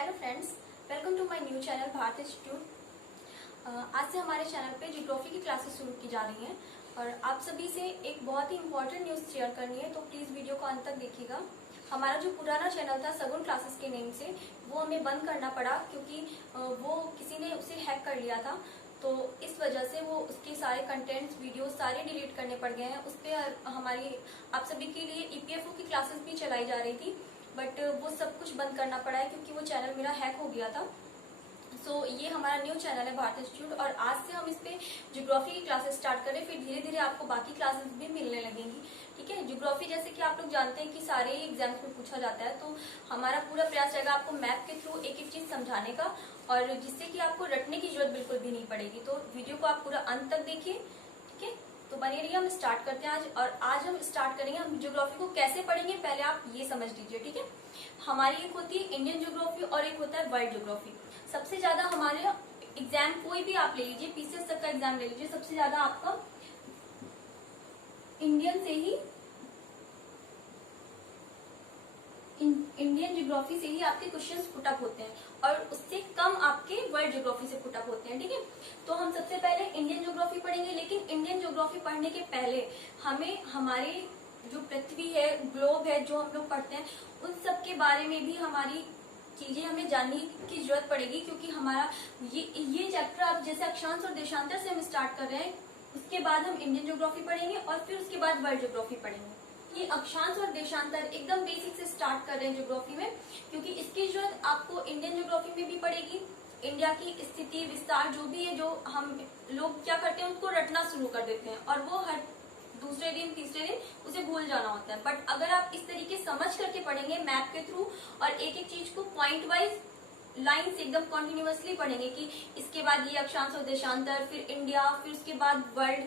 Hello friends, welcome to my new channel Bharat institute. आज से हमारे चैनल पे जियोग्राफी की क्लासेस शुरू की जा रही हैं और आप सभी से एक बहुत ही इम्पोर्टेंट न्यूज़ शेयर करनी है, तो प्लीज़ वीडियो को अंत तक देखिएगा। हमारा जो पुराना चैनल था सगुन क्लासेस के नेम से, वो हमें बंद करना पड़ा क्योंकि वो किसी ने उसे हैक कर लिया था। तो इस वजह से वो उसके सारे कंटेंट्स वीडियोस सारे डिलीट करने पड़ गए हैं। उस पर हमारी आप सभी के लिए ईपीएफओ की क्लासेस भी चलाई जा रही थी, बट वो सब कुछ बंद करना पड़ा है क्योंकि वो चैनल मेरा हैक हो गया था। सो ये हमारा न्यू चैनल है भारत इंस्टीट्यूट और आज से हम इस पे ज्योग्राफी की क्लासेस स्टार्ट करें, फिर धीरे धीरे आपको बाकी क्लासेस भी मिलने लगेंगी। ठीक है, ज्योग्राफी जैसे कि आप लोग जानते हैं कि सारे एग्जाम्स में पूछा जाता है, तो हमारा पूरा प्रयास रहेगा आपको मैप के थ्रू एक एक चीज समझाने का, और जिससे कि आपको रटने की जरूरत बिल्कुल भी नहीं पड़ेगी। तो वीडियो को आप पूरा अंत तक देखिए। ठीक है, तो बने रहिए। हम स्टार्ट करते हैं आज, और आज हम स्टार्ट करेंगे हम ज्योग्राफी को कैसे पढ़ेंगे, पहले आप ये समझ लीजिए। ठीक है, हमारी एक होती है इंडियन ज्योग्राफी और एक होता है वर्ल्ड ज्योग्राफी। सबसे ज्यादा हमारे एग्जाम कोई भी आप ले लीजिए, पीसीएस तक का एग्जाम ले लीजिए, सबसे ज्यादा आपका इंडियन से ही इंडियन ज्योग्राफी से ही आपके क्वेश्चंस पुटअप होते हैं और उससे कम आपके वर्ल्ड ज्योग्राफी से पुटअप होते हैं। ठीक है, तो हम सबसे पहले इंडियन ज्योग्राफी पढ़ेंगे, लेकिन इंडियन ज्योग्राफी पढ़ने के पहले हमें हमारे जो पृथ्वी है, ग्लोब है, जो हम लोग पढ़ते हैं, उन सब के बारे में भी हमारी चीजें हमें जानने की जरूरत पड़ेगी, क्योंकि हमारा ये चैप्टर आप जैसे अक्षांश और देशांतर से हम स्टार्ट कर रहे हैं, उसके बाद हम इंडियन ज्योग्राफी पढ़ेंगे और फिर उसके बाद वर्ल्ड ज्योग्राफी पढ़ेंगे। ये अक्षांश और देशांतर एकदम बेसिक से स्टार्ट कर रहे हैं ज्योग्राफी में, क्योंकि इसकी जरूरत आपको इंडियन ज्योग्राफी में भी पड़ेगी। इंडिया की स्थिति विस्तार जो भी है, जो हम लोग क्या करते हैं उसको रटना शुरू कर देते हैं और वो हर दूसरे दिन तीसरे दिन उसे भूल जाना होता है। बट अगर आप इस तरीके समझ करके पढ़ेंगे मैप के थ्रू और एक एक चीज को पॉइंट वाइज लाइन से एकदम कॉन्टिन्यूअसली पढ़ेंगे कि इसके बाद ये अक्षांश और देशांतर, फिर इंडिया, फिर उसके बाद वर्ल्ड,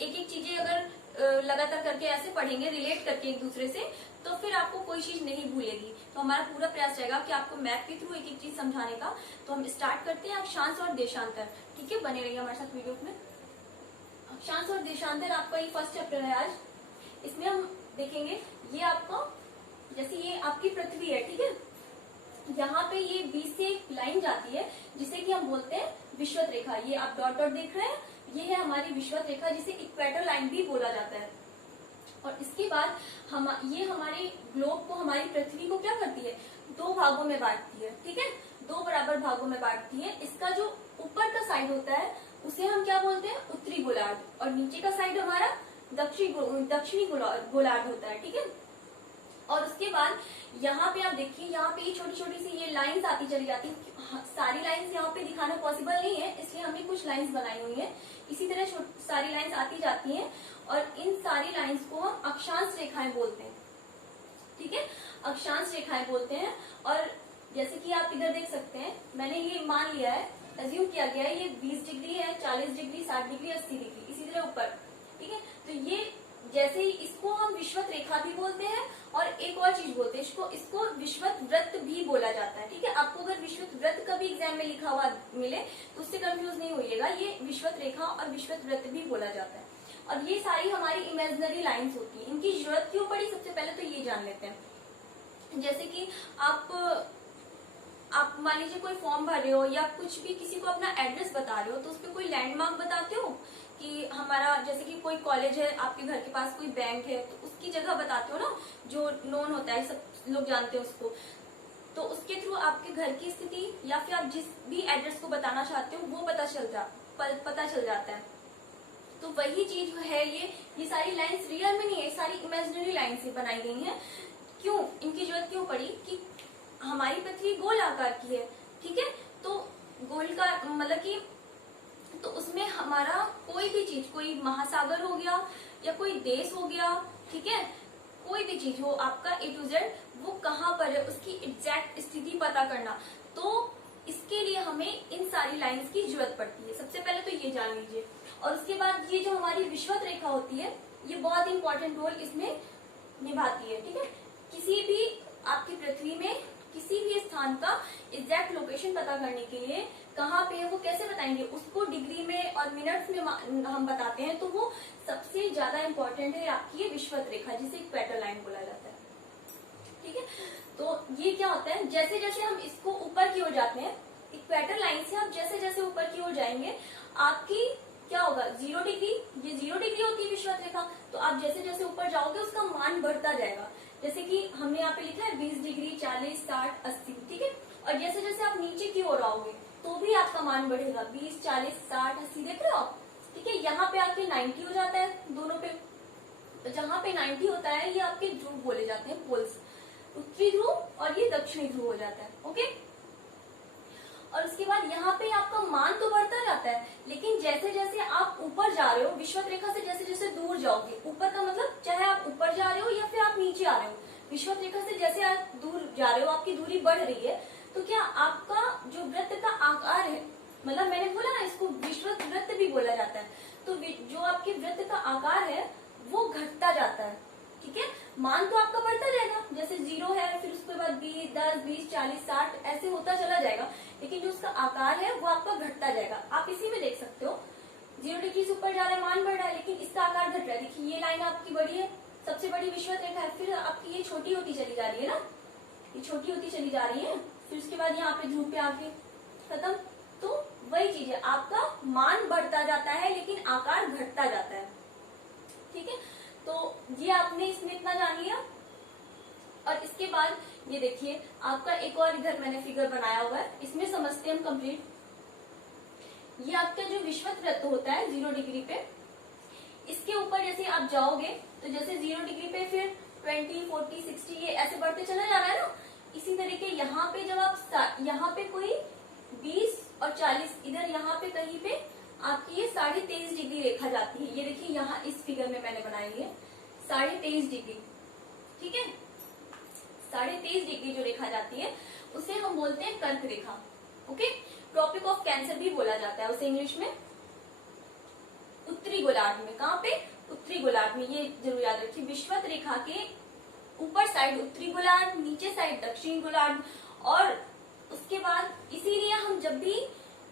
एक एक चीजें अगर लगातार करके ऐसे पढ़ेंगे रिलेट करके एक दूसरे से, तो फिर आपको कोई चीज नहीं भूलेगी। तो हमारा पूरा प्रयास रहेगा कि आपको मैप के थ्रू एक एक चीज समझाने का। तो हम स्टार्ट करते हैं अक्षांश और देशांतर। ठीक है, बने रहिए हमारे साथ वीडियो में। अक्षांश और देशांतर आपका ये फर्स्ट चैप्टर है आज। इसमें हम देखेंगे ये आपका, जैसे ये आपकी पृथ्वी है, ठीक है, यहाँ पे ये बीच से एक लाइन जाती है जिसे कि हम बोलते हैं विषुवत रेखा। ये आप डॉट डॉट देख रहे हैं, ये है हमारी विषुवत रेखा, जिसे इक्वेटर लाइन भी बोला जाता है। और इसके बाद ये हमारे ग्लोब को, हमारी पृथ्वी को क्या करती है, दो भागों में बांटती है। ठीक है, दो बराबर भागों में बांटती है। इसका जो ऊपर का साइड होता है उसे हम क्या बोलते हैं, उत्तरी गोलार्ध, और नीचे का साइड हमारा दक्षिणी गोलार्ध होता है। ठीक है, और उसके बाद यहाँ पे आप देखिए, यहाँ पे छोटी छोटी सी ये लाइंस आती चली जाती है। सारी लाइंस यहाँ पे दिखाना पॉसिबल नहीं है, इसलिए हमने कुछ लाइंस बनाई हुई है। इसी तरह सारी लाइंस आती जाती हैं और इन सारी लाइंस को हम अक्षांश रेखाएं बोलते हैं। ठीक है, अक्षांश रेखाएं बोलते हैं। और जैसे कि आप इधर देख सकते हैं, मैंने ये मान लिया है, अज्यूम किया गया है, ये 20 डिग्री है, 40 डिग्री, 60 डिग्री, 80 डिग्री, इसी तरह ऊपर। ठीक है, तो ये जैसे ही इसको हम विषुवत रेखा भी बोलते हैं और एक और चीज बोलते हैं, इसको विषुवत वृत्त भी बोला जाता है। ठीक है, आपको अगर विषुवत वृत्त कभी एग्जाम में लिखा हुआ मिले तो उससे कंफ्यूज नहीं होइएगा, ये विषुवत रेखा और विषुवत वृत्त भी बोला जाता है। और ये सारी हमारी इमेजिनरी लाइन्स होती है। इनकी जरूरत क्यों पड़ी, सबसे पहले तो ये जान लेते हैं। जैसे कि आप मान लीजिए कोई फॉर्म भर रहे हो या कुछ भी किसी को अपना एड्रेस बता रहे हो, तो उस पर कोई लैंडमार्क बताते हो कि हमारा, जैसे कि कोई कॉलेज है, आपके घर के पास कोई बैंक है, तो उसकी जगह बताते हो ना, जो नोन होता है, सब लोग जानते हैं उसको। तो उसके थ्रू आपके घर की स्थिति या फिर आप जिस भी एड्रेस को बताना चाहते हो वो पता चल जाता है। तो वही चीज है, ये सारी लाइन्स रियल में नहीं है, सारी इमेजिनरी लाइन से बनाई गई है। क्यों, इनकी जरूरत क्यों पड़ी कि हमारी पृथ्वी गोल आकार की है। ठीक है, तो गोल का मतलब कि, तो उसमें हमारा कोई भी चीज, कोई महासागर हो गया या कोई देश हो गया, ठीक है, कोई भी चीज हो आपका A to Z, वो कहाँ पर है उसकी एग्जैक्ट स्थिति पता करना, तो इसके लिए हमें इन सारी लाइंस की जरूरत पड़ती है। सबसे पहले तो ये जान लीजिए। और उसके बाद ये जो हमारी विषुवत रेखा होती है, ये बहुत इंपॉर्टेंट रोल इसमें निभाती है। ठीक है, किसी भी आपकी पृथ्वी में किसी भी स्थान का एग्जैक्ट लोकेशन पता करने के लिए, कहाँ पे है वो कैसे बताएंगे, उसको डिग्री में और मिनट्स में हम बताते हैं, तो वो सबसे ज्यादा इंपॉर्टेंट है आपकी ये विषुवत रेखा, जिसे इक्वेटर लाइन बोला जाता है। ठीक है। तो ये क्या होता है, जैसे जैसे हम इसको ऊपर की ओर जाते हैं, इक्वेटर लाइन से आप जैसे जैसे ऊपर की ओर जाएंगे, आपकी क्या होगा, 0 डिग्री, ये 0 डिग्री होती है विषुवत रेखा। तो आप जैसे जैसे ऊपर जाओगे उसका मान बढ़ता जाएगा। जैसे कि हमने यहाँ पे लिखा है 20 डिग्री, 40, 60, 80, ठीक है। और जैसे जैसे आप नीचे की ओर आओगे तो भी आपका मान बढ़ेगा, 20, 40, 60, 80, देख रहे हो आप, ठीक है। यहाँ पे आपके 90 हो जाता है दोनों पे। तो जहाँ पे 90 होता है ये आपके ध्रुव बोले जाते हैं, पोल्स, उत्तरी ध्रुव और ये दक्षिणी ध्रुव हो जाता है, ओके। और उसके बाद यहाँ पे आपका मान तो बढ़ता जाता है, लेकिन जैसे जैसे आप ऊपर जा रहे हो विषुवत रेखा से, जैसे जैसे दूर जाओगे, ऊपर का मतलब चाहे आप ऊपर जा रहे हो या फिर आप नीचे आ रहे हो, विषुवत रेखा से जैसे आप दूर जा रहे हो आपकी दूरी बढ़ रही है, तो क्या आपका जो वृत्त का आकार है, मतलब मैंने बोला ना इसको विषुवत वृत्त भी बोला जाता है, तो जो आपके वृत्त का आकार है वो घटता जाता है, ठीक है। मान तो आपका बढ़ता जाएगा, जैसे 0 है फिर उसके बाद 20, 10, 20, 40, 60 ऐसे होता चला जाएगा, लेकिन जो उसका आकार है वो आपका घटता जाएगा। आप इसी में देख सकते हो 0 डिग्री से ऊपर जा रहा है, मान बढ़ रहा है, लेकिन इसका आकार घट रहा है। देखिए ये लाइन आपकी बड़ी है, सबसे बड़ी विषुवत रेखा है, फिर आपकी ये छोटी होती चली जा रही है ना, ये छोटी होती चली जा रही है, फिर उसके बाद यहाँ पे ध्रुव पे आके खत्म। तो वही चीज है, आपका मान बढ़ता जाता है लेकिन आकार घटता जाता है, ठीक है। तो ये आपने इसमें इतना जान लिया। और इसके बाद ये देखिए आपका एक और इधर मैंने फिगर बनाया हुआ है, इसमें समझते हैं हम कंप्लीट। ये आपका जो विषुवत वृत्त होता है 0 डिग्री पे, इसके ऊपर जैसे आप जाओगे तो जैसे 0 डिग्री पे फिर 20, 40, 60 ये ऐसे बढ़ते चला जा रहा है ना, इसी तरीके यहाँ पे जब आप यहाँ पे कोई 20 और 40 इधर यहाँ पे कहीं पे आपकी ये 23.5 डिग्री रेखा जाती है। ये देखिए यहाँ इस फिगर में मैंने बनाई है 23.5 डिग्री, ठीक है। 23.5 डिग्री जो रेखा जाती है उसे हम बोलते हैं कर्क रेखा, ओके। ट्रॉपिक ऑफ कैंसर भी बोला जाता है उसे इंग्लिश में। उत्तरी गोलार्ध में, कहाँ पे, उत्तरी गोलार्ध में, ये जरूर याद रखिए। विषुवत रेखा के ऊपर साइड उत्तरी गोलार्ध, नीचे साइड दक्षिणी गोलार्ध। और उसके बाद इसीलिए हम जब भी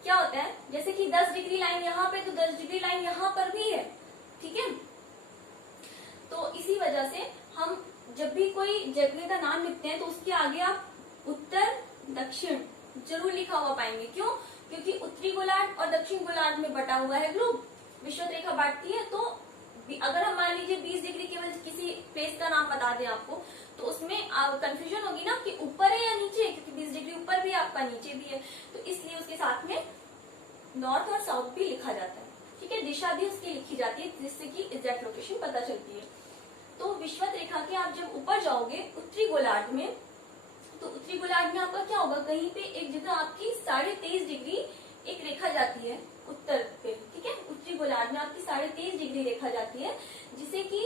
क्या होता है, जैसे कि 10 डिग्री लाइन यहाँ पे, तो 10 डिग्री लाइन यहाँ पर भी है, ठीक है। तो इसी वजह से हम जब भी कोई जगह का नाम लिखते हैं तो उसके आगे आप उत्तर दक्षिण जरूर लिखा हुआ पाएंगे। क्यों? क्योंकि उत्तरी गोलार्ध और दक्षिण गोलार्ध में बटा हुआ है ग्लोब, विषुवत रेखा बांटती है। तो अगर हम मान लीजिए 20 डिग्री केवल किसी प्लेस का नाम बता दें आपको, तो उसमें कंफ्यूजन होगी ना कि ऊपर है या नीचे, क्योंकि 20 डिग्री ऊपर भी है आपका, नीचे भी है, तो इसलिए उसके साथ में नॉर्थ और साउथ भी लिखा जाता है, ठीक है। दिशा भी उसकी लिखी जाती है जिससे कि एग्जैक्ट लोकेशन पता चलती है। तो विषुवत रेखा के आप जब ऊपर जाओगे उत्तरी गोलार्ध में, तो उत्तरी गोलार्ध में आपका क्या होगा, कहीं पे एक जगह आपकी 23.5 डिग्री एक रेखा जाती है उत्तर पे, ठीक है। उत्तरी गोलार्ध में आपकी 23.5 डिग्री रेखा जाती है, जिसे कि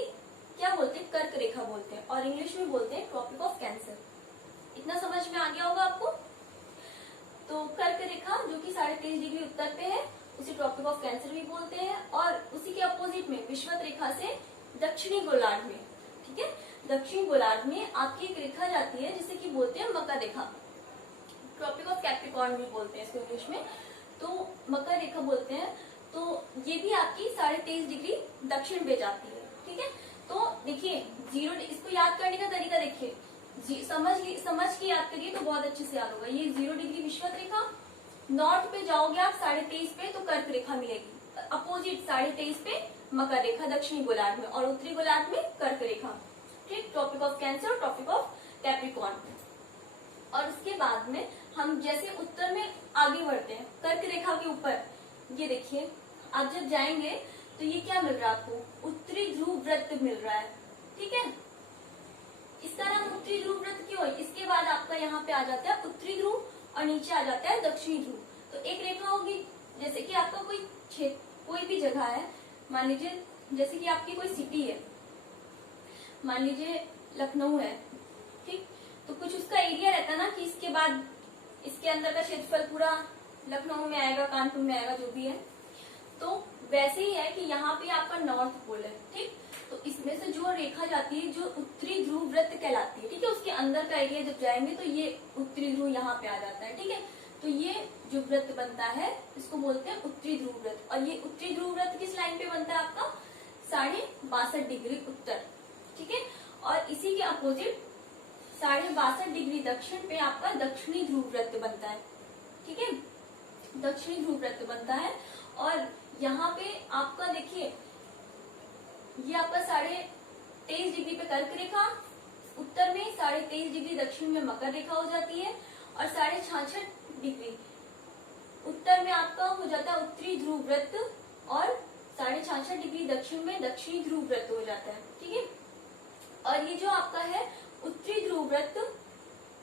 क्या बोलते हैं, कर्क रेखा बोलते हैं, और इंग्लिश में बोलते हैं ट्रॉपिक ऑफ कैंसर। इतना समझ में आ गया होगा आपको। तो कर्क रेखा जो कि 23.5 डिग्री उत्तर पे है उसे ट्रॉपिक ऑफ कैंसर भी बोलते हैं। और उसी के अपोजिट में विषुवत रेखा से दक्षिणी गोलार्ध में, ठीक है, दक्षिण गोलार्ध में आपकी एक रेखा जाती है जिसे कि बोलते हैं मकर रेखा, ट्रॉपिक ऑफ कैप्रिकॉर्न भी बोलते हैं इसको इंग्लिश में, तो मकर रेखा बोलते हैं। तो ये भी आपकी 23.5 डिग्री दक्षिण पे जाती है, ठीक है। तो देखिए 0, इसको याद करने का तरीका देखिए, समझ के याद करिए तो बहुत अच्छे से याद होगा। ये 0 डिग्री विषुवत रेखा, नॉर्थ पे जाओगे आप 23.5 पे तो कर्क रेखा मिलेगी, अपोजिट 23.5 पे मकर रेखा दक्षिणी गोलार्ध में, और उत्तरी गोलार्ध में कर्क रेखा, ठीक, tropic of cancer, tropic of capricorn. और उसके बाद में हम जैसे उत्तर में आगे बढ़ते हैं कर्क रेखा के ऊपर, ये देखिए आप जब जाएंगे तो ये क्या मिल रहा है आपको, उत्तरी ध्रुव वृत्त मिल रहा है, ठीक है। इसका नाम उत्तरी ध्रुव वृत्त क्यों है, इसके बाद आपका यहाँ पे आ जाता है उत्तरी ध्रुव और नीचे आ जाता है दक्षिणी ध्रुव। तो एक रेखा होगी, जैसे कि आपका कोई क्षेत्र, कोई भी जगह है, मान लीजिए जैसे कि आपकी कोई सिटी है, मान लीजिए लखनऊ है, ठीक, तो कुछ उसका एरिया रहता है ना कि इसके बाद इसके अंदर का क्षेत्रफल पूरा लखनऊ में आएगा, कानपुर में आएगा, जो भी है। तो वैसे ही है कि यहाँ पे आपका नॉर्थ पोल है, ठीक, तो इसमें से जो रेखा जाती है जो उत्तरी ध्रुव वृत्त कहलाती है, ठीक है, उसके अंदर का एरिया जब जाएंगे तो ये उत्तरी ध्रुव यहाँ पे आ जाता है, ठीक है। तो ये जो वृत्त बनता है इसको बोलते हैं उत्तरी ध्रुव वृत्त। और ये उत्तरी ध्रुव वृत्त किस लाइन पे बनता है आपका, 62.5 डिग्री उत्तर, ठीक है। और इसी के अपोजिट 62.5 दक्षिण पे आपका दक्षिणी ध्रुव वृत्त बनता है। ठीक है, दक्षिणी ध्रुव वृत्त बनता है। और यहाँ पे आपका देखिए, ये आपका 23.5 डिग्री पे कर्क रेखा, उत्तर में 23.5 डिग्री दक्षिण में मकर रेखा हो जाती है, और 66.5 डिग्री उत्तर में आपका हो जाता है उत्तरी ध्रुव वृत्त, और 66.5 डिग्री दक्षिण में दक्षिणी ध्रुव वृत्त हो जाता है। ठीक है, और ये जो आपका है उत्तरी ध्रुव वृत्त,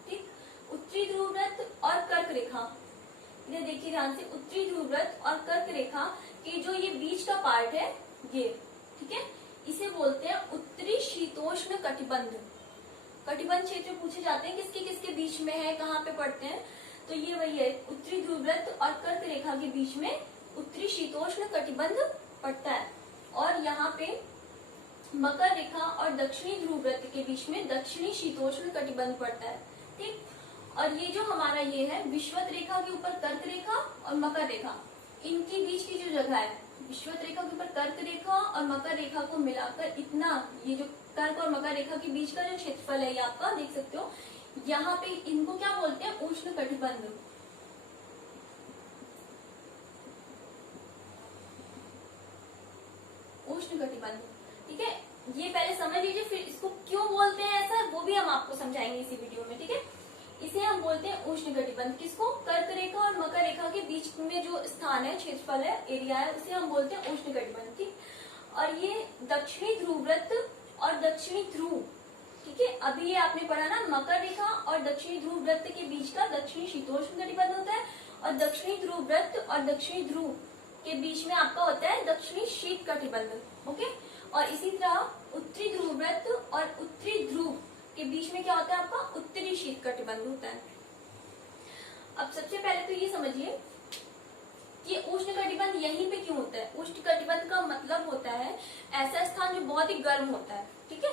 ठीक, उत्तरी ध्रुव वृत्त और कर्क रेखा, इधर देखिए ध्यान से, उत्तरी ध्रुव वृत्त और कर्क रेखा की जो ये बीच का पार्ट है ये, ठीक है, इसे बोलते हैं उत्तरी शीतोष्ण कटिबंध। कटिबंध क्षेत्र पूछे जाते हैं किसके किसके बीच में है, कहाँ पे पड़ते हैं, तो ये वही है, उत्तरी ध्रुव वृत्त और कर्क रेखा के बीच में उत्तरी शीतोष्ण कटिबंध पड़ता है। और यहाँ पे मकर रेखा और दक्षिणी ध्रुव वृत्त के बीच में दक्षिणी शीतोष्ण कटिबंध पड़ता है। ठीक, और ये जो हमारा ये है विषुवत रेखा के ऊपर कर्क रेखा और मकर रेखा, इनके बीच की जो जगह है, विषुवत रेखा के ऊपर कर्क रेखा और मकर रेखा को मिलाकर इतना, ये जो कर्क और मकर रेखा के बीच का जो क्षेत्रफल है ये आपका देख सकते हो, यहाँ पे इनको क्या बोलते हैं, उष्ण कटिबंध। उष्ण कटिबंध, ठीक है, ये पहले समझ लीजिए, फिर इसको क्यों बोलते हैं ऐसा वो भी हम आपको समझाएंगे इसी वीडियो में। ठीक है, इसे हम बोलते हैं उष्ण कटिबंध, किसको, कर्क रेखा और मकर रेखा के बीच में जो स्थान है, क्षेत्रफल है, एरिया है, उसे हम बोलते हैं उष्ण कटिबंध। ठीक, और ये दक्षिणी ध्रुव वृत्त और दक्षिणी ध्रुव, ठीक है, अभी ये आपने पढ़ा ना, मकर रेखा और दक्षिणी ध्रुव वृत्त के बीच का दक्षिणी शीतोष्ण कटिबंध होता है, और दक्षिणी ध्रुव वृत्त और दक्षिणी ध्रुव के बीच में आपका होता है दक्षिणी शीत कटिबंध। ओके, और इसी तरह उत्तरी ध्रुव वृत्त और उत्तरी ध्रुव के बीच में क्या होता है आपका, उत्तरी शीत कटिबंध होता है। अब सबसे पहले तो ये समझिए कि उष्ण कटिबंध यहीं पे क्यों होता है। उष्ण कटिबंध का मतलब होता है ऐसा स्थान जो बहुत ही गर्म होता है। ठीक है,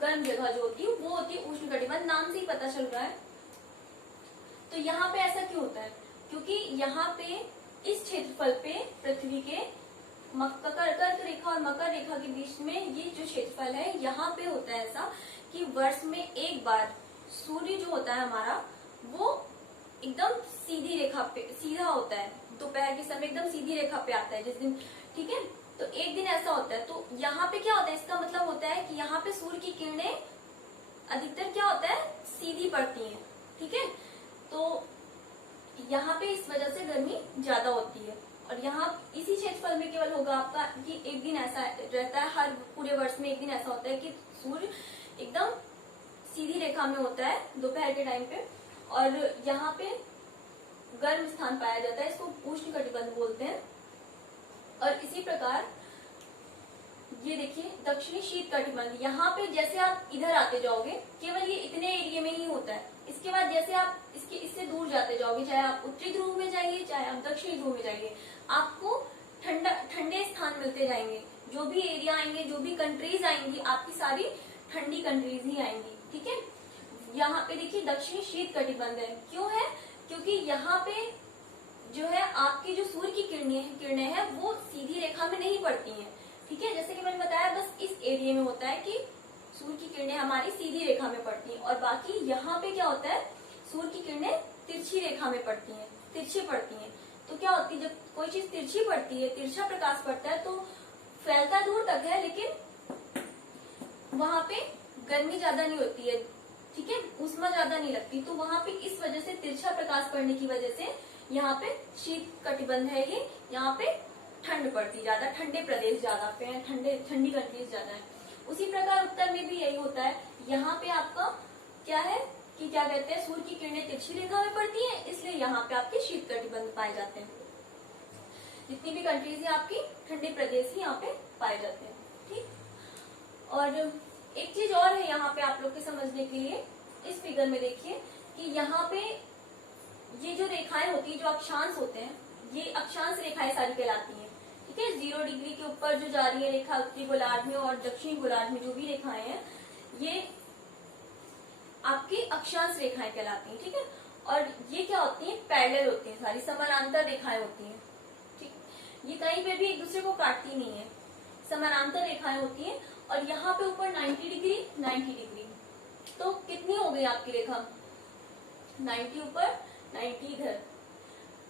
गर्म जगह जो होती है वो होती है उष्ण कटिबंध, नाम से ही पता चल रहा है। तो यहाँ पे ऐसा क्यों होता है, क्योंकि यहाँ पे इस क्षेत्रफल पे पृथ्वी के कर्क रेखा और मकर रेखा के बीच में ये जो क्षेत्रफल है, यहाँ पे होता है ऐसा कि वर्ष में एक बार सूर्य जो होता है हमारा वो एकदम सीधी रेखा पे सीधा होता है, दोपहर के समय एकदम सीधी रेखा पे आता है जिस दिन। ठीक है, तो एक दिन ऐसा होता है, तो यहाँ पे क्या होता है, इसका मतलब होता है कि यहाँ पे सूर्य की किरणें अधिकतर क्या होता है, सीधी पड़ती हैं। ठीक है, तो यहाँ पे इस वजह से गर्मी ज्यादा होती है। और यहाँ इसी क्षेत्रफल में केवल होगा आपका कि एक दिन ऐसा रहता है, हर पूरे वर्ष में एक दिन ऐसा होता है कि सूर्य एकदम सीधी रेखा में होता है दोपहर के टाइम पे, और यहाँ पे गर्म स्थान पाया जाता है, इसको उष्ण कटिबंध बोलते हैं। और इसी प्रकार ये देखिए दक्षिणी शीत कटिबंध, यहाँ पे जैसे आप इधर आते जाओगे, केवल ये इतने एरिया में ही होता है, इसके बाद जैसे आप इससे दूर जाते जाओगे, चाहे आप उत्तरी ध्रुव में जाइए चाहे आप दक्षिणी ध्रुव में जाइए, आपको ठंडे स्थान मिलते जाएंगे। जो भी एरिया आएंगे, जो भी कंट्रीज आएंगी, आपकी सारी ठंडी कंट्रीज ही आएंगी। ठीक है, यहाँ पे देखिए दक्षिणी शीत कटिबंध है, क्यों है, क्योंकि यहाँ पे जो है आपकी जो सूर्य की किरणें हैं वो सीधी रेखा में नहीं पड़ती हैं। ठीक है, जैसे कि मैंने बताया, बस इस एरिया में होता है कि सूर्य की किरणें हमारी सीधी रेखा में पड़ती हैं, और बाकी यहाँ पे क्या होता है, सूर्य की किरणें तिरछी रेखा में पड़ती हैं, तिरछी पड़ती हैं। तो क्या होती है, जब कोई चीज तिरछी पड़ती है, तिरछा प्रकाश पड़ता है, तो फैलता दूर तक है लेकिन वहां पे गर्मी ज्यादा नहीं होती है। ठीक है, ऊष्मा ज्यादा नहीं लगती, तो वहां पे इस वजह से तिरछा प्रकाश पड़ने की वजह से यहाँ पे शीत कटिबंध है ये, यहाँ पे ठंड पड़ती ज्यादा, ठंडे प्रदेश ज्यादा पे है, ठंडी कंट्रीज ज्यादा है। उसी प्रकार उत्तर में भी यही होता है, यहाँ पे आपका क्या है कि क्या कहते हैं, सूर्य की किरणें तिरछी रेखा में पड़ती हैं, इसलिए यहाँ पे आपके शीत कटिबंध पाए जाते हैं। जितनी भी कंट्रीज है आपकी ठंडे प्रदेश ही यहाँ पे पाए जाते हैं। ठीक, और एक चीज और है यहाँ पे आप लोग के समझने के लिए, इस फिगर में देखिए कि यहाँ पे ये जो रेखाएं होती है, जो अक्षांश होते हैं, ये अक्षांश रेखाएं सारी कहलाती हैं। ठीक है, 0 डिग्री के ऊपर जो जा रही है रेखा उत्तरी गोलार्ध में और दक्षिणी गोलार्ध में जो भी रेखाएं हैं, ये आपकी अक्षांश रेखाएं कहलाती हैं। ठीक है, और ये क्या होती हैं, पैरेलल होती हैं, सारी समानांतर रेखाएं होती हैं। ठीक, ये कहीं पे भी एक दूसरे को काटती नहीं है, समानांतर रेखाएं होती हैं। और यहाँ पे ऊपर 90 डिग्री 90 डिग्री, तो कितनी हो गई आपकी रेखा, 90 ऊपर 90 इधर,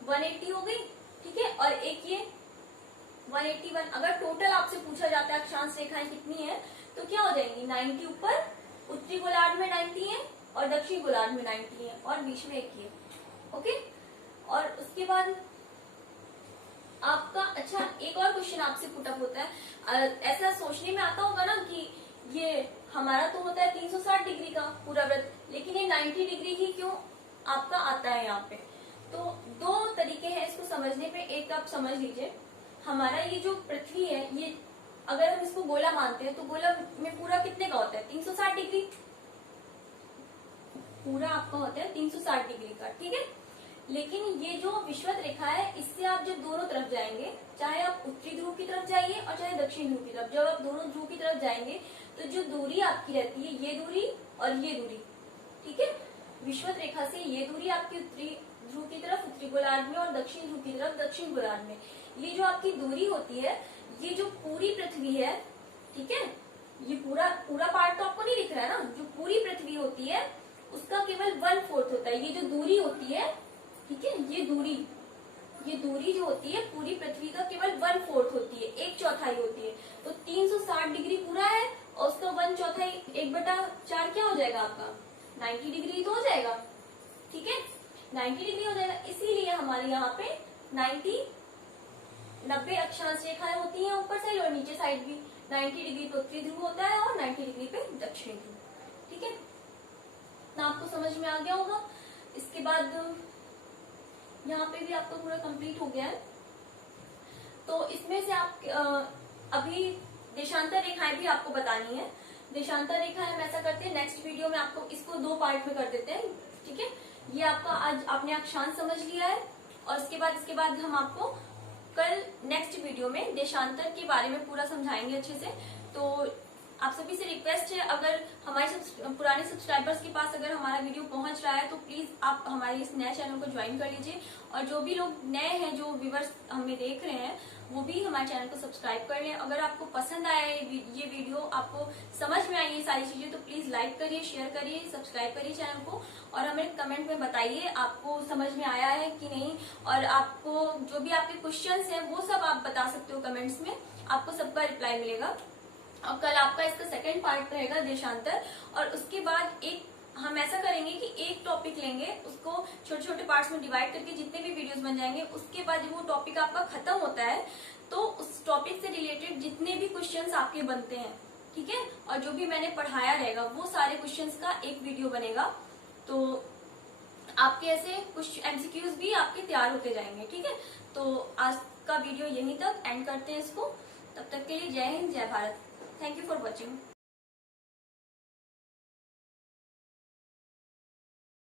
180 हो गई, ठीक है। और एक ये 181, अगर टोटल आपसे पूछा जाता है अक्षांश रेखाएं कितनी है तो क्या हो जाएंगी, 90 ऊपर, उत्तरी गोलार्ध में 90 है और दक्षिणी गोलार्ध में 90 है और बीच में एक ही है, ओके। और उसके बाद आपका, अच्छा एक और क्वेश्चन आपसे पुटअप होता है, ऐसा सोचने में आता होगा ना कि ये हमारा तो होता है 360 डिग्री का पूरा वृत्त, लेकिन ये 90 डिग्री ही क्यों आपका आता है यहाँ पे। तो दो तरीके हैं इसको समझने पे। एक आप समझ लीजिए, हमारा ये जो पृथ्वी है, ये अगर हम इसको गोला मानते हैं तो गोला में पूरा कितने का होता है, 360 डिग्री, पूरा आपका होता है 360 डिग्री का, ठीक है। लेकिन ये जो विषुवत रेखा है, इससे आप जब दोनों तरफ जाएंगे, चाहे आप उत्तरी ध्रुव की तरफ जाइए और चाहे दक्षिण ध्रुव की तरफ, जब आप दोनों ध्रुव की तरफ जाएंगे तो जो दूरी आपकी रहती है, ये दूरी और ये दूरी, ठीक है, विषुवत रेखा से ये दूरी आपकी उत्तरी ध्रुव की तरफ उत्तरी गोलार्ध में और दक्षिण ध्रुव की तरफ दक्षिण गोलार्ध में, ये जो आपकी दूरी होती है, ये जो पूरी पृथ्वी है, ठीक है, ये पूरा पार्ट तो आपको नहीं दिख रहा है ना, जो पूरी पृथ्वी होती है उसका केवल 1/4 होता है, ये जो दूरी होती है, ठीक है, ये दूरी जो होती है पूरी पृथ्वी का केवल 1/4 होती है, 1/4 होती है। तो 360 डिग्री पूरा है और उसका 1/4, 1/4 क्या हो जाएगा आपका, 90 डिग्री तो हो जाएगा, ठीक है, 90 डिग्री हो जाएगा। इसीलिए हमारे यहाँ पे 90 अक्षांश रेखाएं होती हैं ऊपर साइड और नीचे साइड भी। 90 डिग्री पे उत्तरी ध्रुव होता है और 90 डिग्री पे दक्षिणी ध्रुव, ठीक है ना, आपको समझ में आ गया होगा। इसके बाद यहाँ पे भी आपका पूरा कंप्लीट हो गया है। तो इसमें से आप अभी देशांतर रेखाएं भी आपको बतानी है। देशांतर रेखाएं हम ऐसा करते हैं, नेक्स्ट वीडियो में आपको इसको 2 पार्ट में कर देते हैं, ठीक है। ये आपका आज आपने अक्षांश समझ लिया है और इसके बाद हम आपको कल नेक्स्ट वीडियो में देशांतर के बारे में पूरा समझाएंगे अच्छे से। तो आप सभी से रिक्वेस्ट है, अगर हमारे पुराने सब्सक्राइबर्स के पास अगर हमारा वीडियो पहुंच रहा है तो प्लीज आप हमारे इस नए चैनल को ज्वाइन कर लीजिए, और जो भी लोग नए हैं, जो व्यूवर्स हमें देख रहे हैं, वो भी हमारे चैनल को सब्सक्राइब कर लें। अगर आपको पसंद आया ये वीडियो, आपको समझ में आई ये सारी चीजें, तो प्लीज लाइक करिए, शेयर करिए, सब्सक्राइब करिए चैनल को, और हमें कमेंट में बताइए आपको समझ में आया है कि नहीं। और आपको जो भी आपके क्वेश्चंस हैं वो सब आप बता सकते हो कमेंट्स में, आपको सबका रिप्लाई मिलेगा। और कल आपका इसका सेकंड पार्ट रहेगा देशांतर, और उसके बाद हम ऐसा करेंगे कि एक टॉपिक लेंगे, उसको छोटे छोटे पार्ट्स में डिवाइड करके जितने भी वीडियोस बन जाएंगे, उसके बाद जब वो टॉपिक आपका खत्म होता है तो उस टॉपिक से रिलेटेड जितने भी क्वेश्चंस आपके बनते हैं, ठीक है, और जो भी मैंने पढ़ाया रहेगा वो सारे क्वेश्चंस का एक वीडियो बनेगा। तो आपके ऐसे कुछ एमसीक्यूज भी आपके तैयार होते जाएंगे, ठीक है। तो आज का वीडियो यहीं तक एंड करते हैं इसको, तब तक के लिए जय हिंद, जय Bharat. Thank you for watching.